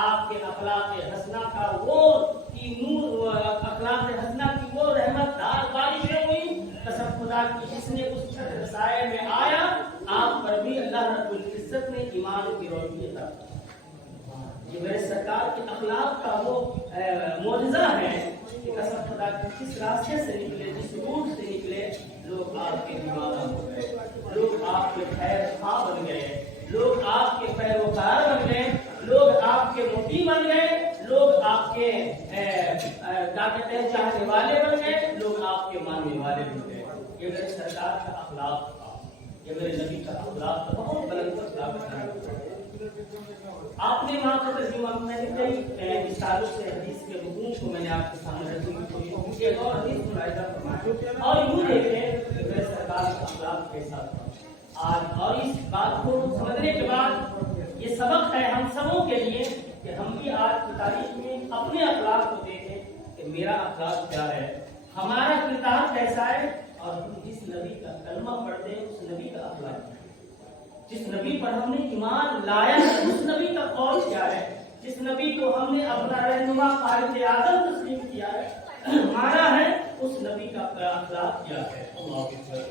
آپ کے اخلاق حسنہ کا وہ نور، اخلاق حسنہ کی وہ رحمت دار بارشیں ہوئی، قسم خدا کی جس نے اس چھت سائے میں آیا آپ پر بھی اللہ رب العزت نے ایمان کی روشنی عطا کی۔ یہ میرے سرکار کے اخلاق کا وہ معجزہ ہے کہ قسم خدا کی کس راستے سے نکلے، جس روٹ سے نکلے، لوگ آپ کے دیوانہ ہو گئے، لوگ آپ کے خیر خواہ بن گئے، لوگ آپ کے پیروکار بن گئے، لوگ آپ کے مطیع بن گئے، لوگ آپ کے کیا کہتے ہیں چاہنے والے بن گئے، لوگ آپ کے ماننے والے بن گئے۔ یہ میرے سرکار کا اخلاق تھا، یہ میرے نبی کا اخلاق تھا، بہت بلند اخلاق تھا۔ آپ نے وہاں پر ترجمہ میں نے کئی مثالوں سے حدیث کے مضمون کو میں نے آپ کے سامنے رکھنے کی کوشش کی، ایک اور حدیث ملاحظہ فرمائیں اور یوں دیکھیں کہ میرے سرکار کا اخلاق کیسا تھا آج۔ اور اس بات کو سمجھنے کے بعد یہ سبق ہے ہم سبوں کے لیے کہ ہم بھی آج کی تاریخ میں اپنے اخلاق کو دیکھیں کہ میرا اخلاق کیا ہے، ہمارا کردار کیسا ہے، اور ہم جس نبی کا کلمہ پڑھتے ہیں اس نبی کا اخلاق کیا ہے، جس نبی پر ہم نے ایمان لایا ہے اس نبی کا قول کیا ہے، جس نبی کو ہم نے اپنا رہنما قائد اعظم تسلیم کیا ہے، مانا ہے، اس نبی کا اخلاق کیا ہے۔ اللہ اکبر۔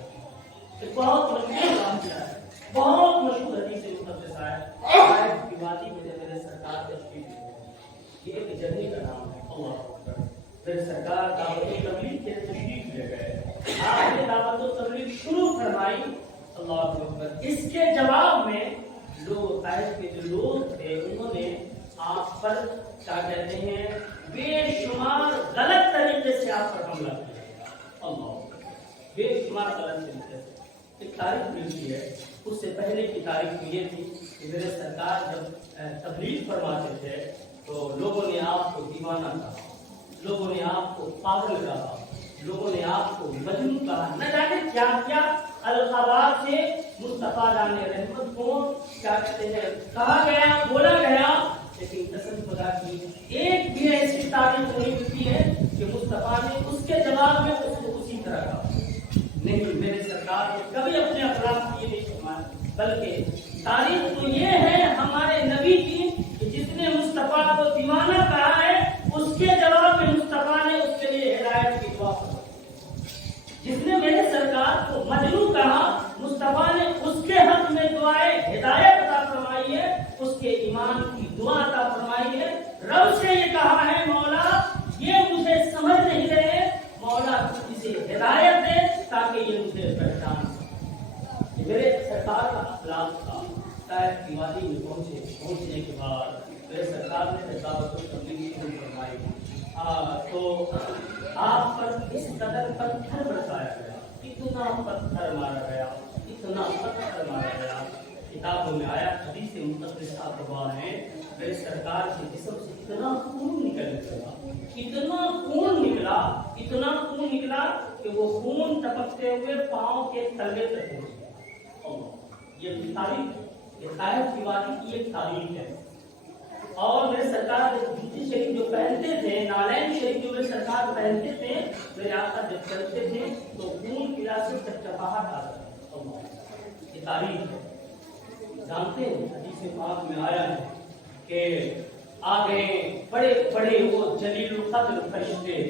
ایک بہت مشہور کام کیا ہے، بہت مشہور حدیث مقدسہ ہے، آیت کی وادی میں جب میرے سرکار تشریف لے، یہ ایک جرنی کا نام ہے۔ اللہ اکبر۔ میرے سرکار دعوت و تبلیغ کے تشریف لے گئے، آپ نے دعوت و تبلیغ شروع فرمائی۔ اللہ اکبر۔ اس کے جواب میں لوگ طائف کے جو لوگ تھے انہوں نے آپ پر کیا کہتے ہیں بے شمار غلط طریقے سے آپ پر حملہ کیا۔ اللہ بے شمار غلط طریقے سے ایک تاریخ ملتی ہے، اس سے پہلے کی تاریخ یہ تھی کہ میرے سرکار جب تبلیغ فرماتے تھے تو لوگوں نے آپ کو دیوانہ کہا، لوگوں نے آپ کو پاگل کہا، لوگوں نے آپ کو مجنون کہا، نہ جانے کیا کیا القابات سے مصطفیٰ جان رحمت کو کیا کہتے ہیں کہا گیا، بولا گیا، لیکن قسم خدا کی ایک بھی ایسی تعریف نہیں ملتی ہے کہ مصطفیٰ نے اس کے جواب میں اس کو اسی طرح کہا۔ نہیں، میرے سرکار نے کبھی اپنے اخلاق کی نہیں فرمایا، بلکہ تاریخ تو یہ ہے ہمارے نبی کی کہ جس نے مصطفیٰ کو دیوانہ کہا ہے اس کے جواب میں مصطفیٰ نے اس کے لیے ہدایت کی دعا فرمائی۔ جس نے میرے سرکار کو مجنون کہا مصطفیٰ نے اس کے حق میں دعائے ہدایت عطا فرمائی ہے، اس کے ایمان کی دعا عطا فرمائی ہے۔ رب سے یہ کہا ہے مولا یہ مجھے سمجھ نہیں رہے، مولا اسے ہدایت دے تاکہ یہ مجھے پہچان سکے۔ میرے سرکار کا اخلاق تھا۔ طائف کی وادی میں پہنچنے کے بعد میرے سرکار نے دعوت و تبلیغ شروع فرمائی تو آپ پر اس قدر پتھر برسایا گیا، اتنا پتھر مارا گیا، اتنا پتھر مارا گیا، کتابوں میں آیا، حدیث مقدسہ گواہ ہیں، میرے سرکار کے جسم سے اتنا خون نکل گیا، اتنا خون نکلا، اتنا خون نکلا کہ وہ خون ٹپکتے ہوئے پاؤں کے تلے تک پہنچ گیا۔ یہ تاریخ ہے، یہ طائف کی وادی کی ایک تاریخ ہے۔ اور میرے سرکار جوتی شریف جو پہنتے تھے، نالین شریف جو میرے سرکار پہنتے تھے، میرے آقا جب چلتے تھے تو خون پلا سے چپچپاہٹ آتا تھا۔ یہ تاریخ ہے، جانتے ہیں حدیث پاک میں آیا ہے کہ آگے بڑے بڑے وہ جلیل القدر فرشتے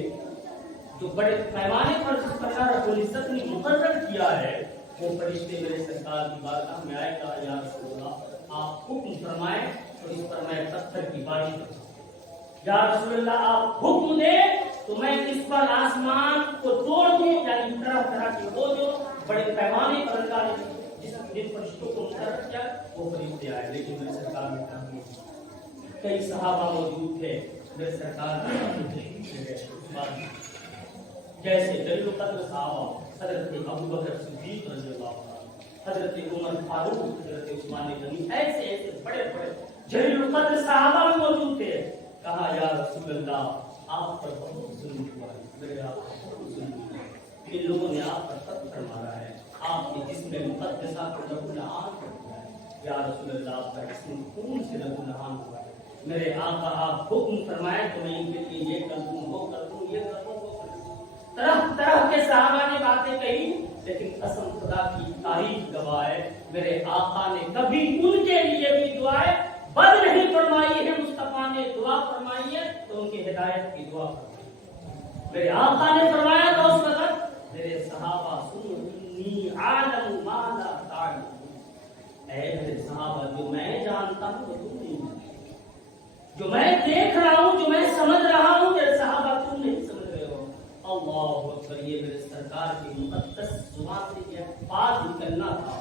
جو بڑے پیمانے پر جس پر اللہ رب العزت نے مقرر کیا ہے، وہ فرشتے میرے سرکار کی بارگاہ میں آئے کہا یا رسول اللہ آپ حکم فرمائیں تو اس پر میں پتھر کی بارش کروں۔ یا رسول اللہ آپ حکم دیں تو میں اس پر آسمان کو توڑ دوں، یعنی طرح طرح کے وہ جو بڑے پیمانے پر اللہ نے جن فرشتوں کو مقرر کیا وہ فرشتے آئے، لیکن میرے سرکار نے کہا کئی صحابہ موجود تھے، میرے سرکار جیسے جلیل القدر صحابہ حضرت ابوبکر صدیق رضی اللہ عنہ، حضرت عمر فاروق، حضرت عثمان غنی، ایسے ایسے بڑے بڑے جلیل القدر صحابہ بھی موجود تھے۔ کہا یا رسول اللہ آپ پر بہت ظلم ہوا ہے، میرے آپ پر بہت ظلم ہوا ہے، ان لوگوں نے آپ پر پتھر مارا ہے، آپ کے جسم مقدسہ کو لہو لہان کر دیا ہے، یا رسول اللہ آپ کا جسم خون سے لہو لہان ہوا ہے، میرے آقا آپ حکم فرمائیں تو میں ان کے لیے یہ کر دوں، وہ کر دوں، یہ کر دوں، وہ کر دوں۔ طرح طرح کے صحابہ نے باتیں کہی، لیکن قسم خدا کی تاریخ گواہ ہے میرے آقا نے کبھی ان کے لیے بھی دعائیں بد نہیں فرمائی ہے، مصطفیٰ نے دعا فرمائی ہے تو ان کی ہدایت کی دعا فرمائی۔ میرے آقا نے فرمایا تھا اس وقت، میرے صحابہ سنو انی عالم ما لا تعلمون، اے میرے صحابہ جو میں جانتا ہوں وہ تم نہیں جانتے، جو میں دیکھ رہا ہوں، جو میں سمجھ رہا ہوں، میرے صحابہ تم نہیں سمجھ رہے ہو۔ اللہ اکبر، یہ میرے سرکار کی مقدس زبان سے یہ بات نکلنا تھا۔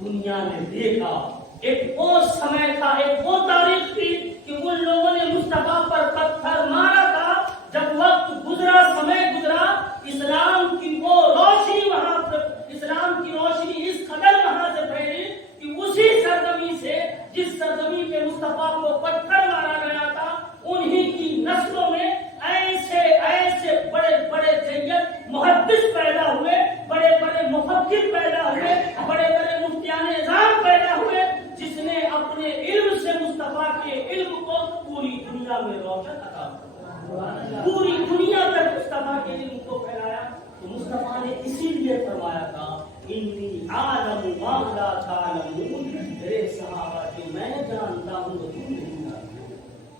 دنیا نے دیکھا، ایک وہ سمے تھا، ایک وہ تاریخ تھی کہ ان لوگوں نے مصطفیٰ پر پتھر مارا تھا۔ جب وقت گزرا، سمے گزرا، اسلام کی وہ روشنی وہاں پر، اسلام کی روشنی اس قدر وہاں سے پھیلی کہ اسی سرزمین سے جس سرزمین پہ مصطفیٰ کو پتھر مارا گیا تھا، انہی کی نسلوں میں ایسے ایسے بڑے بڑے سید محدث پیدا ہوئے، بڑے بڑے مفکر پیدا ہوئے، بڑے بڑے مفتیان اعظام پیدا ہوئے، جس نے اپنے علم سے مصطفیٰ کے علم کو پوری دنیا میں روشن عطا کیا، پوری دنیا تک مصطفیٰ کے علم کو پھیلایا۔ تو مصطفیٰ نے اسی لیے فرمایا تھا انی عالم ما لا تعلمون، میرے صحابہ جو میں جانتا ہوں وہ تم نہیں جانتے،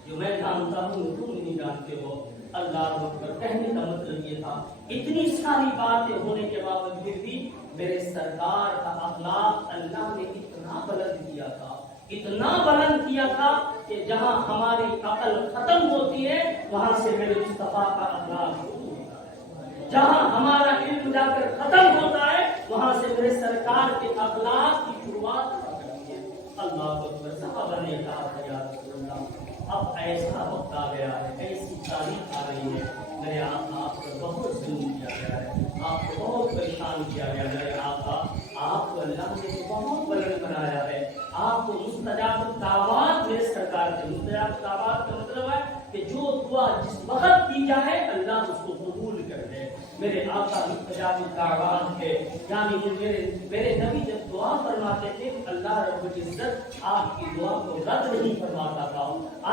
جو میں جانتا ہوں وہ تم نہیں جانتے ہو۔ اللہ اکبر، کہنے کا مطلب یہ تھا اتنی ساری باتیں ہونے کے باوجود بھی میرے سرکار کا اخلاق اللہ نے اتنا بلند کیا تھا، اتنا بلند کیا تھا کہ جہاں ہماری عقل ختم ہوتی ہے وہاں سے میرے مصطفیٰ کا اخلاق شروع ہوتا ہے، جہاں ہمارا علم جا کر ختم ہوتا ہے وہاں سے میرے سرکار کے اخلاق کی شروعات ہوتی ہے۔ اللہ اکبر، صحابہ نے کہا یا رسول اللہ اب ایسا وقت آ گیا ہے، ایسی تاریخ آ رہی ہے، میرے آقا آپ پر بہت ظلم کیا گیا ہے، آپ کو بہت پریشان کیا گیا ہے، میرے آقا آپ کو اللہ نے بہت بلند بنایا ہے، آپ کو مستجاب الدعوات میرے سرکار سے، مستجاب الدعوات کا مطلب ہے کہ جو دعا جس وقت کی جائے اللہ اس کو قبول کر لے۔ میرے آقا مستجاب الدعوات ہے، یعنی میرے نبی جب دعا فرماتے تھے اللہ رب العزت آپ کی دعا کو رد نہیں فرماتا تھا،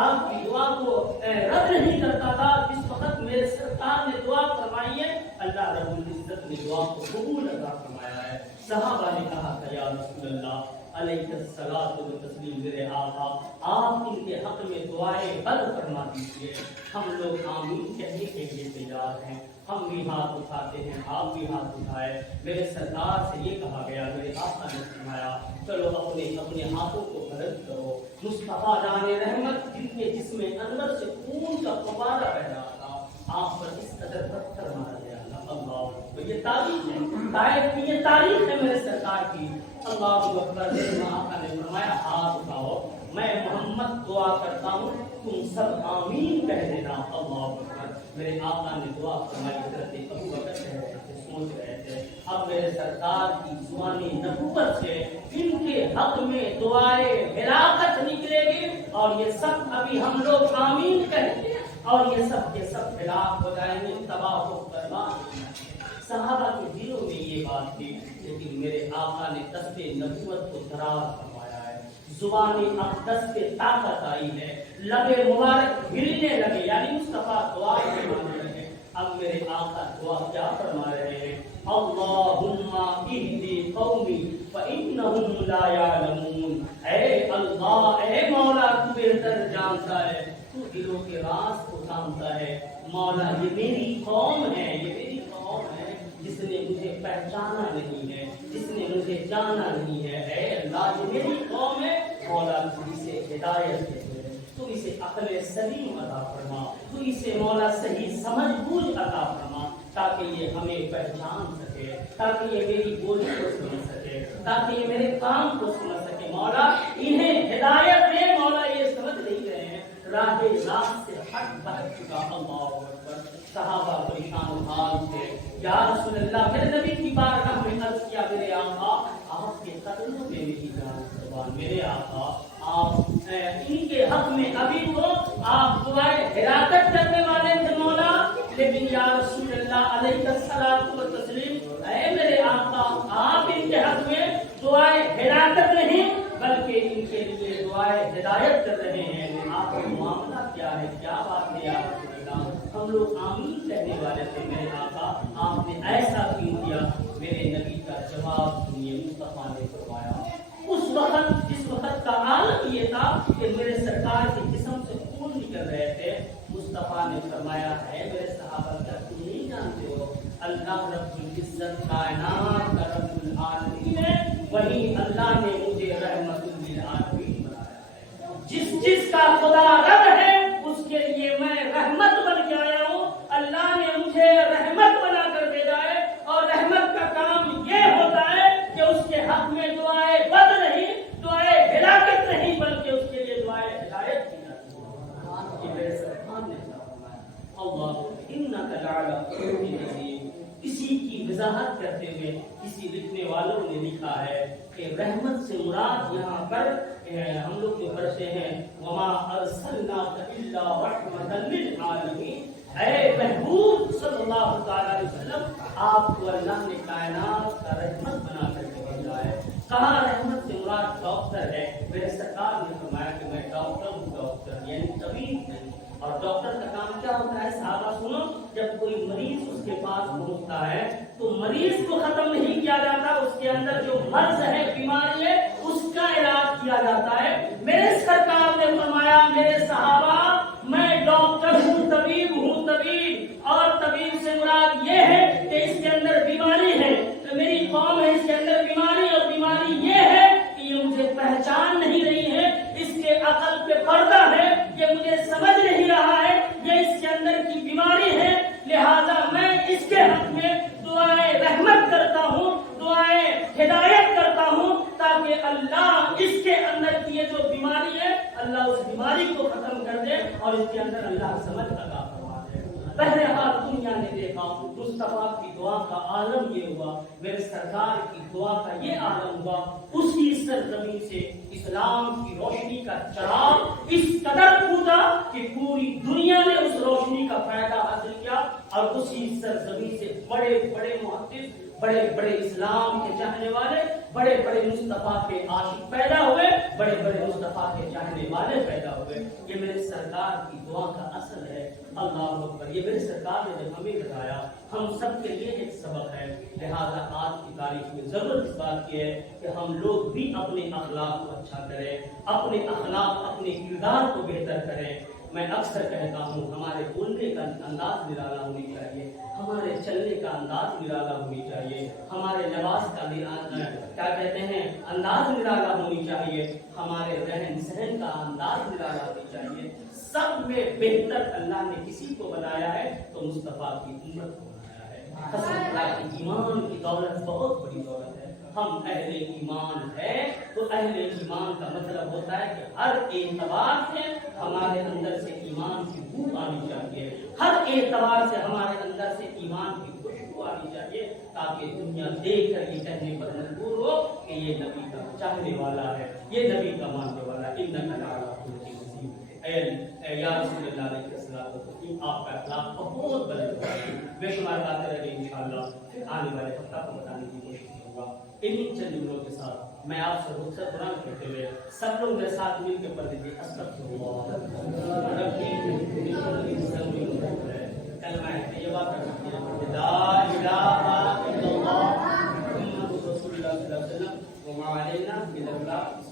آپ کی دعا کو رد نہیں کرتا تھا۔ جس وقت میرے سرکار نے دعا فرمائی ہے اللہ رب العزت نے دعا کو قبول عطا فرمایا ہے۔ صحابہ نے کہا تھا یا رسول اللہ علیہ الصلوۃ والتسلیم، میرے آقا آپ ان کے حق میں دعائیں بد فرما دیجیے، ہم لوگ آمین کہنے کے لیے تیار ہیں، ہم بھی ہاتھ اٹھاتے ہیں، آپ بھی ہاتھ اٹھائے۔ میرے سرکار سے یہ کہا گیا، میرے آقا نے فرمایا چلو اپنے ہاتھوں کو بلند کرو، مصطفیٰ جان رحمت جن کے جسم انور سے خون کا فوارہ بہ رہا تھا، آپ پر اس قدر پتھر مارا گیا۔ اللہ، یہ تاریخ ہے، طائف کی یہ تاریخ ہے میرے سرکار کی۔ اللہ اکبر، میرے آقا نے فرمایا ہاتھ اٹھاؤ، میں محمد دعا کرتا ہوں تم سب آمین کہہ دینا۔ اللہ اکبر، میرے آقا نے دعا فرمائی، حضرت ابو بکر کہہ رہے تھے، سوچ رہے تھے اب میرے سرکار کی زبان نبوت سے ان کے حق میں دعائے ہلاکت نکلے گی اور یہ سب ابھی ہم لوگ آمین کہیں گے اور یہ سب کے سب ہلاک ہو جائیں گے، تباہ و برباد۔ صحابہ کے دلوں میں یہ بات تھی، لیکن میرے آقا نے دست نبوت کو دراز فرمایا ہے، زبان اقدس پہ طاقت آئی ہے، لب مبارک ہلنے لگے، یعنی مصطفیٰ دعا فرمانے لگے۔ اب میرے آقا دعا کیا فرما رہے ہیں؟ اللہم اہدی قومی فإنہم لا یعلمون، اے اللہ، اے مولا تو بہتر جانتا ہے، تو دلوں کے راز کو جانتا ہے۔ مولا یہ میری قوم ہے، یہ میری قوم ہے جس نے مجھے پہچانا نہیں ہے، جس نے مجھے جانا نہیں ہے، اے اللہ یہ میری قوم ہے، مولا تو اسے ہدایت دے دے، تو اسے عقل سلیم عطا فرما، تو اسے مولا صحیح سمجھ بوجھ عطا فرما، تاکہ یہ ہمیں پہچان سکے، تاکہ یہ میری بولی کو سمجھ سکے، تاکہ یہ میرے کام کو سمجھ سکے۔ مولا انہیں ہدایت دے، مولا یہ سمجھ نہیں رہے ہیں، راہ راست سے ہٹ بھٹک چکا۔ اللہ اکبر، صحابہ پریشان حال تھے، یا رسول اللہ، میرے نبی کی بارگاہ میں عرض کیا، میرے آقا آپ کے قدموں میں میری جان قربان، میرے آقا آپ ان کے حق میں ابھی تو آپ دعائے ہلاکت کرنے والے تھے مولا، لیکن یا رسول اللہ علیہ الصلوۃ والتسلیم، اے میرے آقا آپ ان کے حق میں دعائے ہلاکت نہیں بلکہ ان کے لیے دعائے ہدایت کر رہے ہیں۔ آپ کا معاملہ کیا ہے، کیا بات ہے یا رسول اللہ؟ ہم لوگ آمین کہنے والے تھے، میرے آقا آپ نے ایسا کیوں کیا؟ میرے نبی کا جواب سنیے، مصطفیٰ نے فرمایا اس وقت، جس وقت کا عالم یہ تھا کہ میرے فرمایا ہے میرے صحابہ کیا تم نہیں جانتے ہو اللہ رب العزت کائنات کا رب العالمین ہے، وہی اللہ نے مجھے رحمت للعالمین بنایا ہے۔ جس جس کا خدا رب ہے اس کے لیے میں رحمت بن کے آیا ہوں، اللہ نے مجھے رحمت بنا کر بھیجا ہے، اور رحمت کا کام یہ ہوتا ہے کہ اس کے حق میں دعائیں بد نہیں، دعائیں ہلاکت نہیں، بلکہ اس کے لیے دعائیں ہدایت کی جاتی ہیں۔ یہ میرے سرکار نے فرمایا اللہ انک لعلی خلق عظیم۔ اسی کی وضاحت کرتے ہوئے کسی لکھنے والوں نے لکھا ہے کہ رحمت سے مراد یہاں پر ہم لوگ جو پڑھتے ہیں وما ارسلناک الا رحمۃ للعالمین، اے محبوب صلی اللہ تعالی علیہ وسلم آپ کو اللہ نے کائنات کا رحمت بنا کر کے بھیجا ہے۔ کہاں رحمت سے مراد ڈاکٹر ہے؟ میرے سرکار نے فرمایا کہ میں ڈاکٹر ہوں، ڈاکٹر یعنی طبیب نہیں۔ اور ڈاکٹر کا کام کیا ہوتا ہے صحابہ سنو، جب کوئی مریض اس کے پاس پہنچتا ہے تو مریض کو ختم نہیں کیا جاتا، اس کے اندر جو مرض ہے، بیماری ہے، اس کا علاج کیا جاتا ہے۔ میرے سرکار نے فرمایا میرے صحابہ میں ڈاکٹر ہوں، طبیب ہوں، طبیب، اور طبیب سے مراد یہ ہے کہ اس کے اندر بیماری ہے، تو میری قوم ہے اس کے اندر بیماری، اور بیماری یہ ہے کہ یہ مجھے پہچان نہیں رہی ہے، اس کے عقل پہ پردہ ہے، یہ مجھے سمجھ نہیں رہا ہے، یہ اس کے اندر کی بیماری ہے، لہذا میں اس کے حق میں دعائیں رحمت کرتا ہوں، دعائیں ہدایت کرتا ہوں، تاکہ اللہ اس کے اندر کی یہ جو بیماری ہے اللہ اس بیماری کو ختم کر دے اور اس کے اندر اللہ سمجھ عطا فرما دے۔ بہرحال دنیا نے دیکھا مصطفیٰ کی دعا کا عالم یہ ہوا، میرے سرکار کی دعا کا یہ عالم ہوا، اسی سرزمین سے اسلام کی روشنی کا چراغ اس قدر پھوٹا کہ پوری دنیا نے اس روشنی کا فائدہ حاصل کیا، اور اسی سرزمین سے بڑے بڑے محدث، بڑے بڑے اسلام کے چاہنے والے، بڑے بڑے مصطفیٰ کے عاشق پیدا ہوئے، بڑے بڑے مصطفیٰ کے چاہنے والے پیدا ہوئے۔ یہ میرے سرکار کی دعا کا اصل ہے۔ اللہ اکبر۔ یہ میرے سرکار نے جب ہمیں بتایا، ہم سب کے لیے ایک سبق ہے، لہذا آج کی تاریخ میں ضرورت اس بات کی ہے کہ ہم لوگ بھی اپنے اخلاق کو اچھا کریں، اپنے اخلاق، اپنے کردار کو بہتر کریں۔ میں اکثر کہتا ہوں ہمارے بولنے کا انداز نرالا ہونی چاہیے، ہمارے چلنے کا انداز نرالا ہونی چاہیے، ہمارے لباس کا کیا کہتے ہیں انداز نرالا ہونی چاہیے، ہمارے رہن سہن کا انداز نرالا ہونی چاہیے۔ سب میں بہتر اللہ نے کسی کو بنایا ہے تو مصطفیٰ کی امت کو بنایا ہے۔ قسم خدا کی ایمان کی دولت بہت بڑی دولت ہے۔ ہم اہل ایمان ہے تو اہل ایمان کا مطلب ہوتا ہے کہ ہر اعتبار سے ہمارے اندر سے ایمان کی بو آنی چاہیے، ہر اعتبار سے ہمارے اندر سے ایمان کی خوشبو آنی چاہیے، تاکہ دنیا دیکھ کر یہ کہنے پر مجبور ہو کہ یہ نبی کا چاہنے والا ہے، یہ نبی کا ماننے والا ہے۔ انک لعلی خلق عظیم۔ اے یا رسول اللہ علیہ الصلوۃ والسلام، آپ کا اخلاق بہت بلند ہے، بے شمار باتیں رہیں گے انشاءاللہ، پھر آنے والے ہفتہ کو بتانے کی کوشش کروں گا۔ انہیں چند جملوں کے ساتھ میں آپ سے رخصت قرآن کہتے ہوئے سب لوگ میرے ساتھ مل کے پڑھ لیجیے استغفر کلمہ طیبہ کر سکتے ہیں لا الہ الا اللہ محمد رسول اللہ صلی اللہ علیہ وسلم وما علینا الا البلاغ۔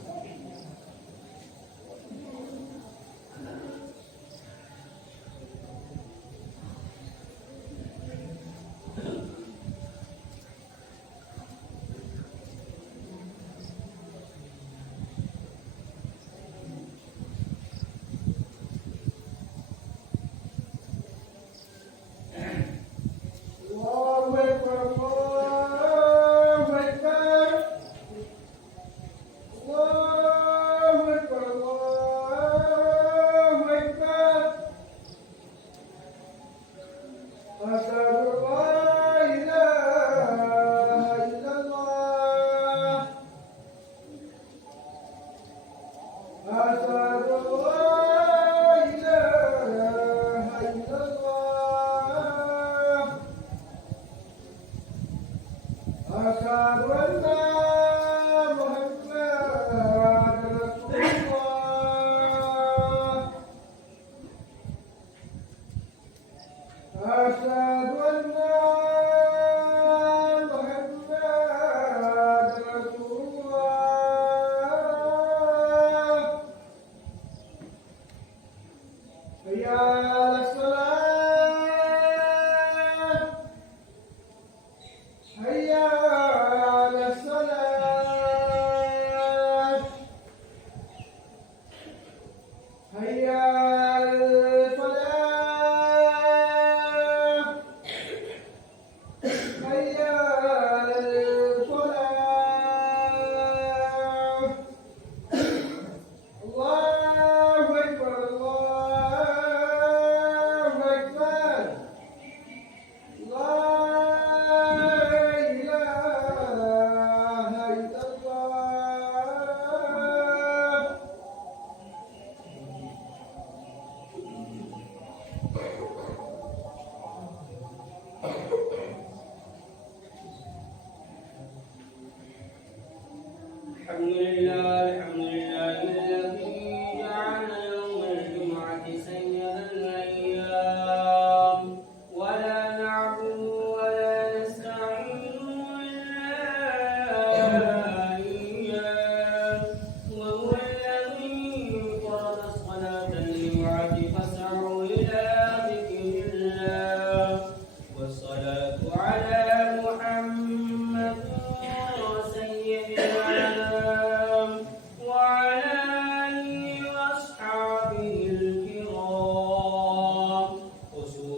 حي على الصلاة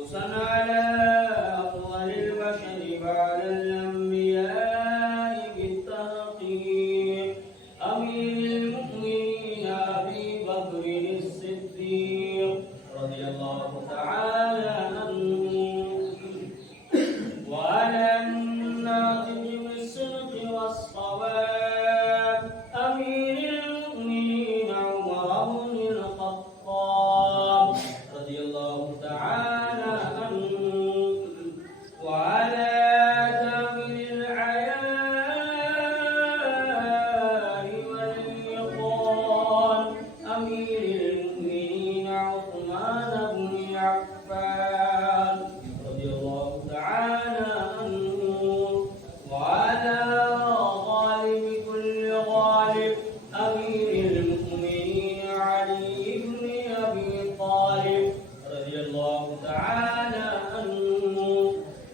خصوصا على أفضل البشر بعد الأنبياء بالترقيم أمير المؤمنين أبي بكر الصديق رضي الله تعالى عنه وعلى الناطق بالصدق والصواب أمير المؤمنين عمر بن الخطاب رضي الله تعالى عنه وعلى كامل العياء واليقظان أمير المؤمنين عثمان بن عفان رضي الله تعالى عنه وعلى غالب كل غالب أمير المؤمنين علي بن أبي طالب رضي الله تعالى عنه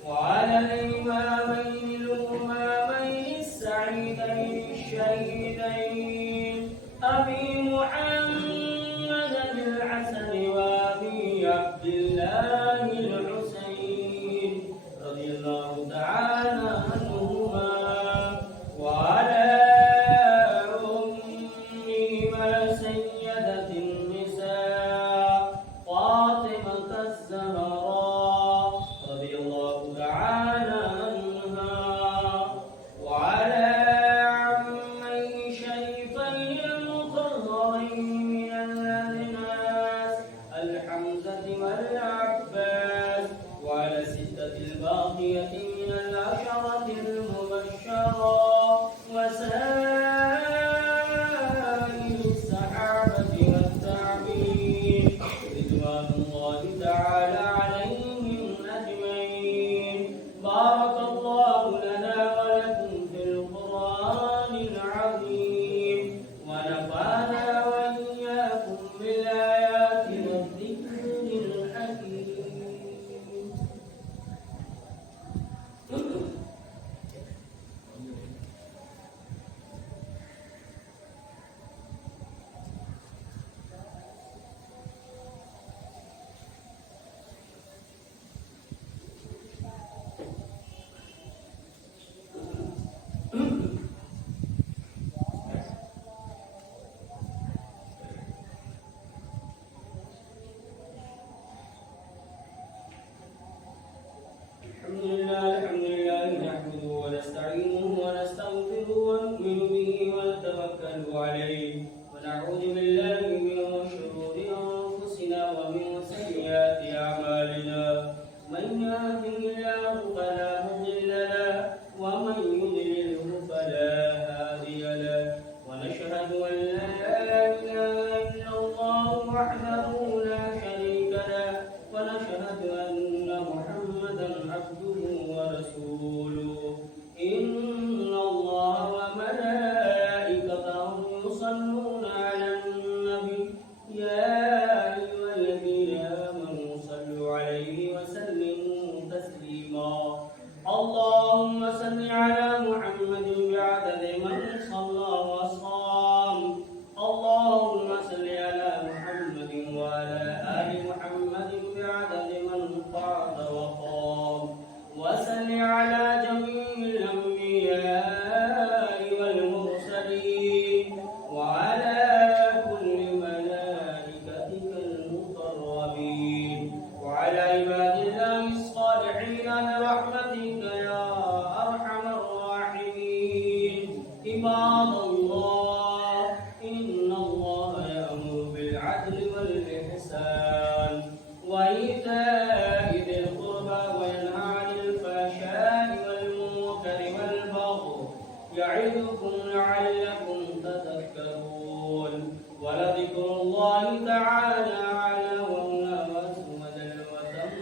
وعلى الإمامين الأمامين السعيدين الشهيدين أبي محمد الحسن وأبي عبد الله الحسين رضي الله تعالى عنهما وعلى أمهما سيدة النساء فاطمة الزهراء رضي الله تعالى عنها وعلى عمي شريفين المطهرين من الناس الحمزة والعباس وعلى الستة الباقية من العشرة المبشرة وسائر الصحابة والتابعين رضوان الله تعالى عليهم أجمعين بارك الله لنا ولكم في القرآن العظيم ونفعنا وإياكم بالآيات والذكر الحكيم الحمد لله نحمده ونستعينه ونستغفره ونؤمن به ونتوكل عليه ونعوذ بالله من شرور أنفسنا ومن سيئات أعمالنا من يهده الله فلا مضل له ومن يضلله فلا هادي له ونشهد أن لا إله إلا الله وحده لا شريك له ونشهد أن محمدا عبده ورسوله إن الله وملائكته يصلون على النبي يا أيها الذين آمنوا صلوا عليه وسلموا تسليما اللهم صل على محمد بعدد من صلى وصام اللهم صل على محمد وعلى آل محمد بعدد من قعد وقام وصل على جميع الأنبياء والمرسلين وعلى كل ملائكتك المقربين وعلى عباد الله الصالحين برحمتك يا أرحم الراحمين عباد الله إن الله يأمر بالعدل والإحسان وإيتاء ذي القربى وينهى عن الفحشاء والمنكر والبغي يعظكم لعلكم تذكرون ولذكر الله تعالى أعلى وأولى وأسود وأتم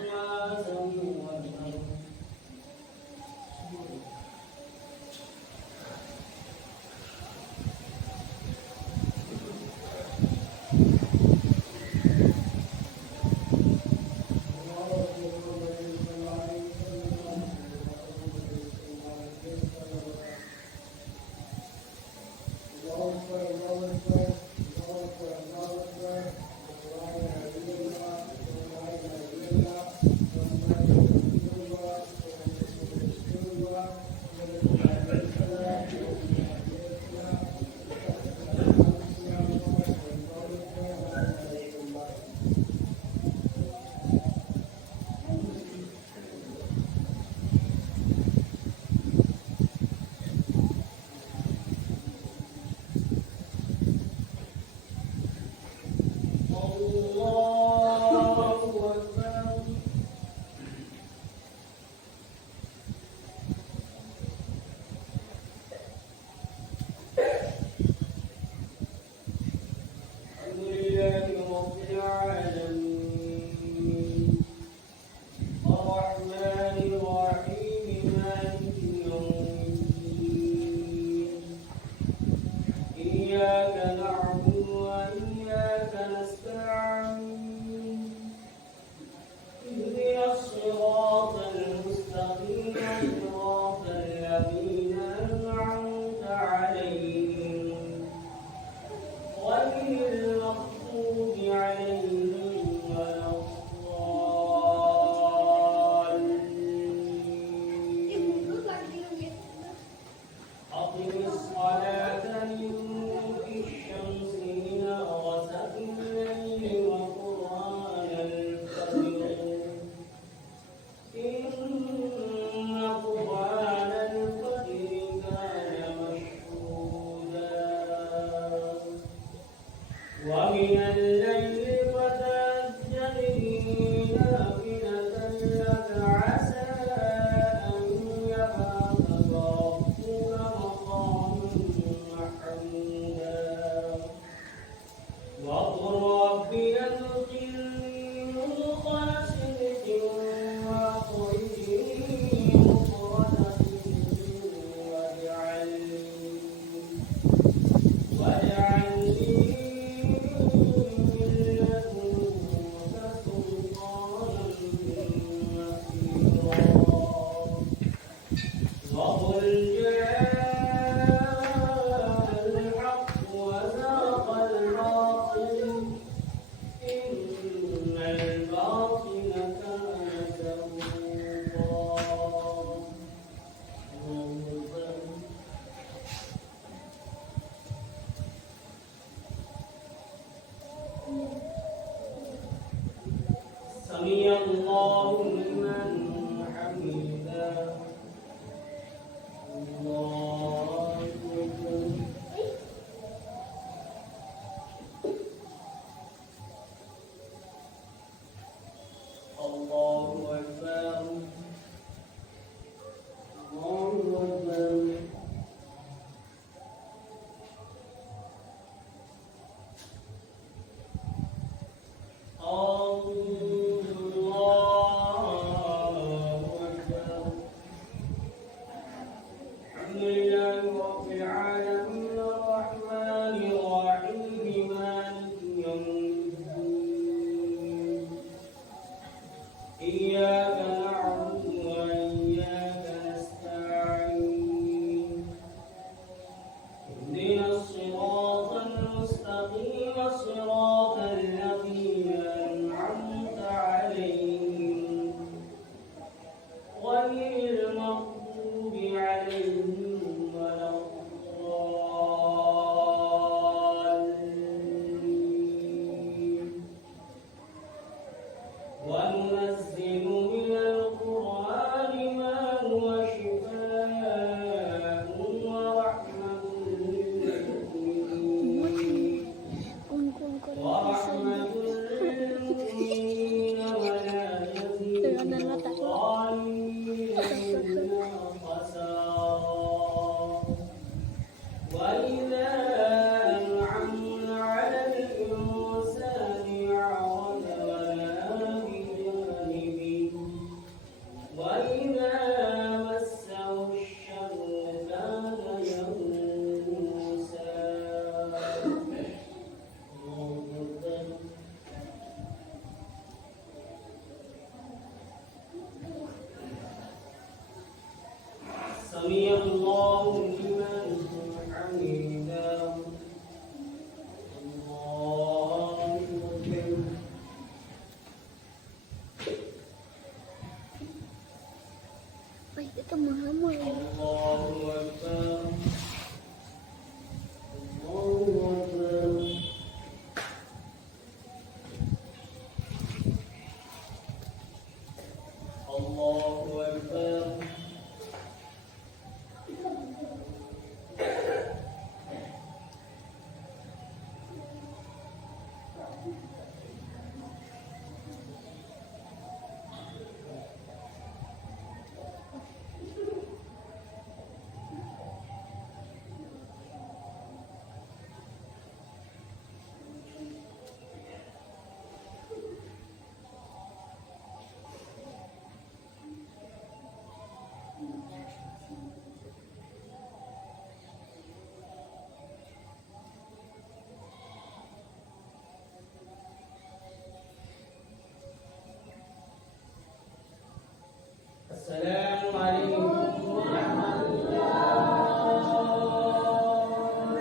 السلام عليكم ورحمة الله.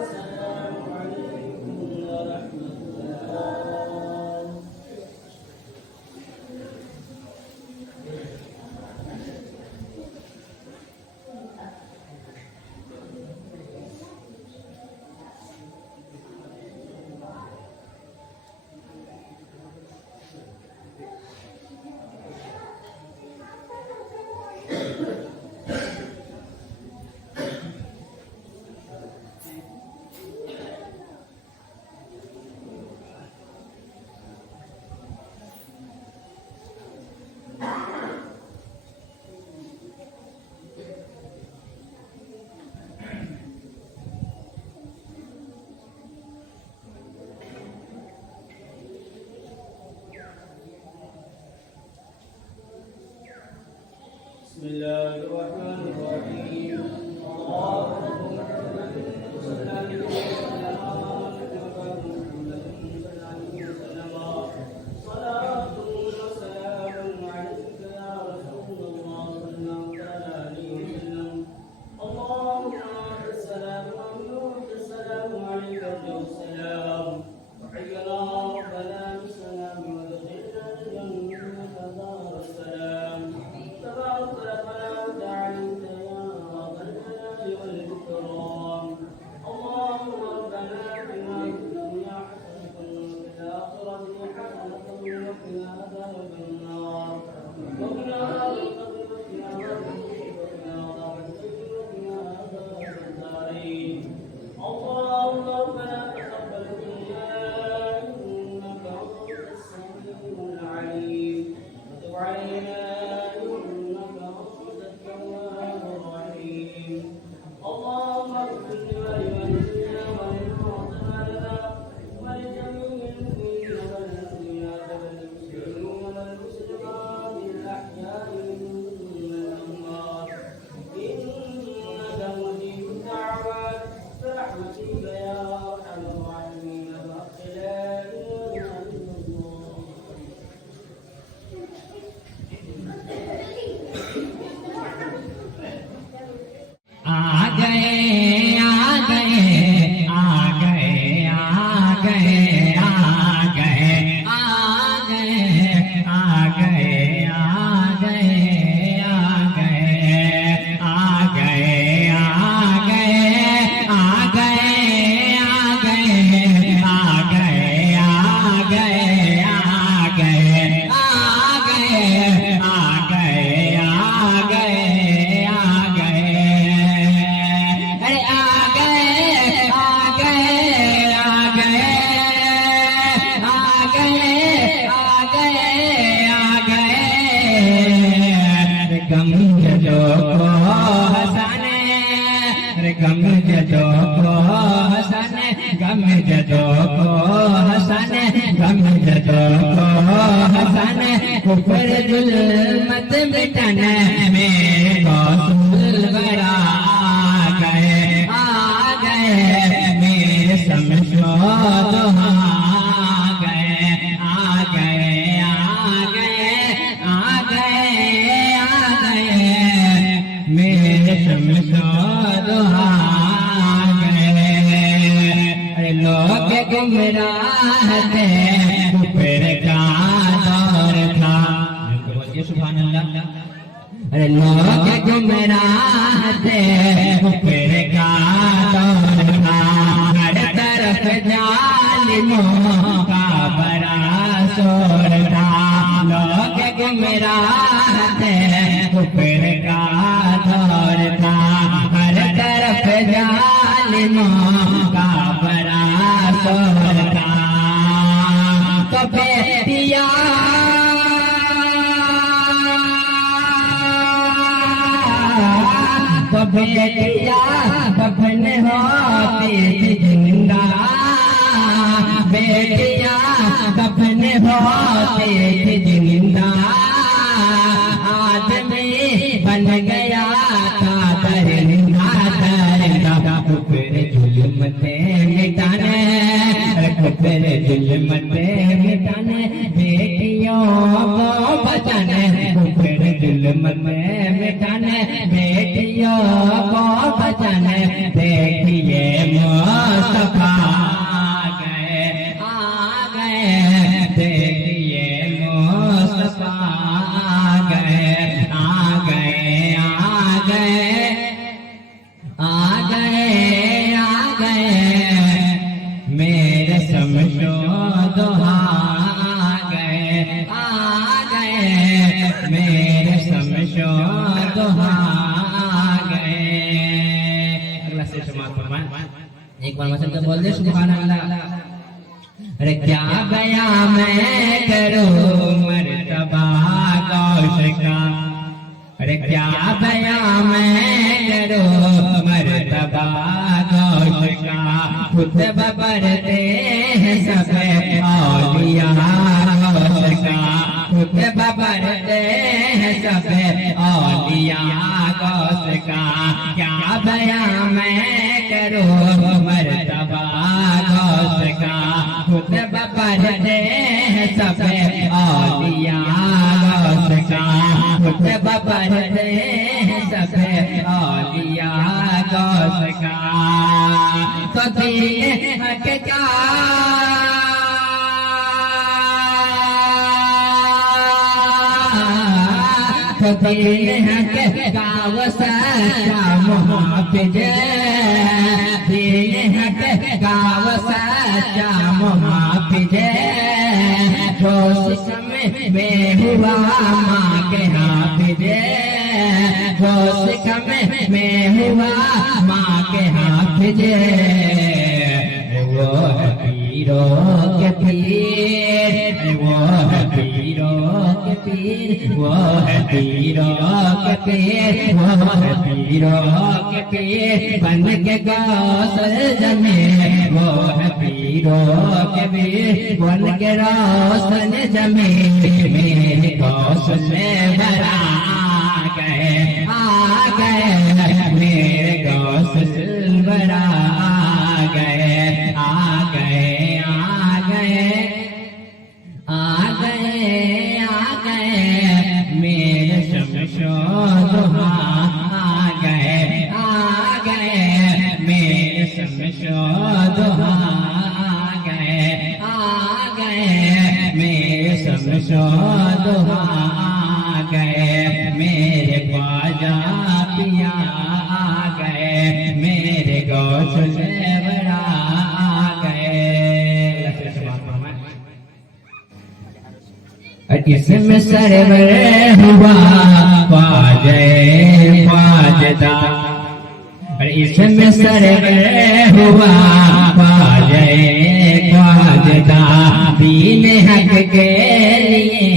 السلام عليكم ورحمة الله. بسم الله الرحمن الرحيم. اللهم صل على صلاة وسلام عليك يا رسول الله صلى الله عليه وسلم. اللهم أنت السلام ومنك السلام عليك السلام وحينا ربنا بالسلام وادخلنا الجنة دار السلام. تبارك ربنا وتعالى يا ذا الجلال والإكرام. اللهم کفر ظلمت مٹانے میں رسول بڑا آ گئے میرے سمجھو میرے سمجھو لوگ گمراہ تھے کفر کا دور تھا سبحان اللہ لوگ گمراہ تھے کفر کا دور تھا ہر طرف ظالموں کا بڑا شور تھا لوگ گمراہ تھے کفر کا دور تھا ہر طرف ظالموں کا بڑا شور تھا تو بیٹیا تو بیٹیا دفن ہوتی تھی زندہ بیٹیا دفن ہوتی تھی زندہ آدمی بن گیا تھا درندہ درندہ کفر ظلم تھے مٹانے کفر ظلم تھے مٹانے بیٹیوں کو بچانے کفر ظلم تھے مٹانے بیٹیوں کو بچانے دیکھیے مصطفیٰ آ گئے دیکھیے مصطفیٰ آ گئے میرے سمجھو دہا آ گئے میرے سمجھو دہا اگلا سے سماعت فرمائیں ایک بار مسجد کا بول دے سبحان اللہ ارے کیا بیان میں کروں مرتبہ گوش کا ارے کیا بیان میں کروں مرتبہ گوش کا خود ببرتے ہیں سب اولیاء گوش کا خود ببرتے ہیں سب اولیاء گوش کا کیا بیان میں کروں مرتبہ گوش کا خود ببرتے ہیں سب اولیاء گوش کا خود ببرتے ہیں سب اولیاء گوش کا تو دین حق کا تو دین حق کا وہ سچا محافظ دین حق کا وہ سچا محافظ جو سکم میں ہوا ماں کے حافظ جو سکم میں ہوا ماں کے حافظ وہ پیروں کے پیر وہ پیروں پیروں کے پیر وہ ہے پیروں کے پیر وہ ہے پیروں کے پیر بن کے غوث جمے وہ ہے پیروں کے پیر بن کے روشن جمے میرے غوث میں بھرا آ گئے میرے غوث سلورا آ گئے آ گئے آ گئے آ گئے آ گئے میرے شمس و ضحیٰ آ گئے میرے شمس و ضحیٰ آ گئے میرے شمس و ضحیٰ آ گئے میرے خواجہ پیا آ گئے میرے غوث سلورا آ گئے اس میں سرور ہوا خواجہ خواجدہ اس میں سرور ہوا خواجہ خواجدہ دین حق کے لیے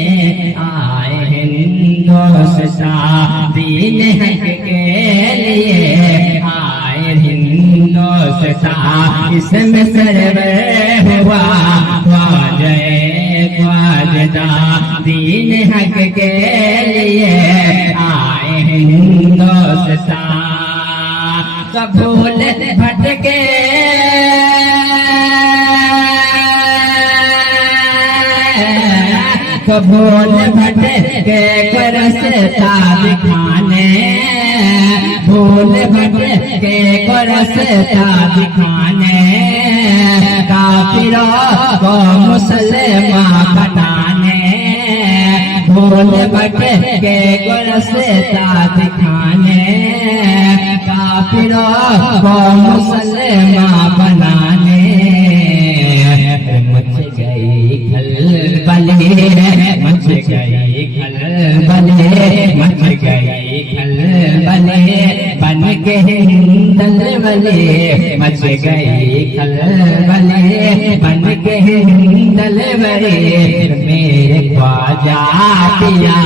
آئے ہندوستان دین حق کے لیے آئے ہندوستان اس میں سرور ہوا خواجہ خواجدہ دین حق کے لیے آئے ہندوستان قبول بھٹکے قبول بھٹکے رستا دکھانے بھول بھٹکے رستا دکھانے کافروں کو مسلمان بنانے بھول بھٹکے رستا دکھانے کافروں کو مسلمان بنانے مچ گئی کھلبلی مچ گئی کھلبلی مچ گئی کھلبلی بن کے ہندل بلی مچ گئی کھلبلی بن کے ہندل بلی میرے خواجہ پیا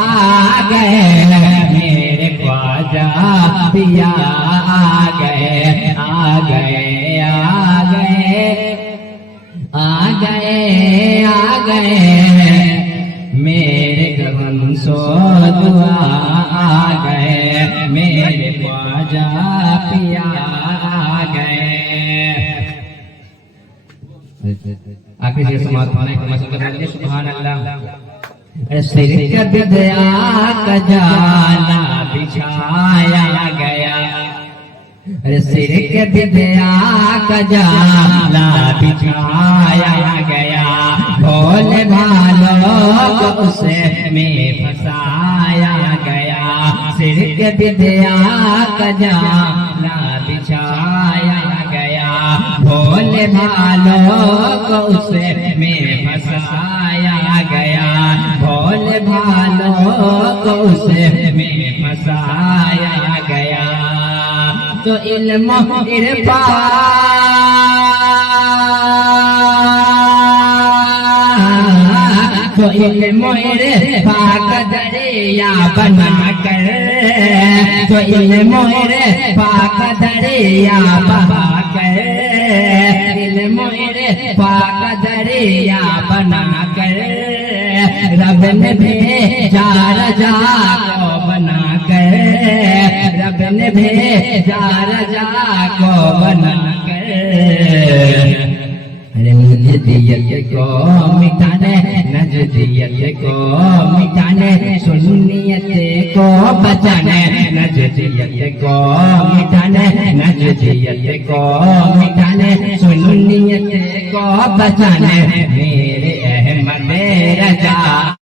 آ گئے میرے خواجہ پیا آ گئے آ گئے آ گئے آ گئے آ گئے میرے گگن سو دعا آ گئے میرے خواجہ پیا آ گئے آخری سے سماعت ہونے کا مسئلہ سبحان اللہ شرک بدعا کا جالا بچھایا گیا شرک بدعا کا جالا بچھایا گیا بھولے بھالوں کو اس میں پھنسایا گیا شرک بدعا کا جالا بچھایا گیا بھولے بھالوں کو اس میں پھنسایا گیا بھولے بھالوں کو اس میں پھنسایا گیا تو علم عرفان تو علم عرفان کا دریا بنا کر تو علم عرفان کا دریا بہا کر علم عرفان کا دریا بنا کر رب نے بھیجا رجا کو بنا کر رب نے بھیجا رجا کو بنا کر نجدیت کو مٹانے نجدیت کو مٹانے سنیت کو بچانے نجدیت کو مٹانے نجدیت کو مٹانے سنیت کو بچانے میرے احمد رضا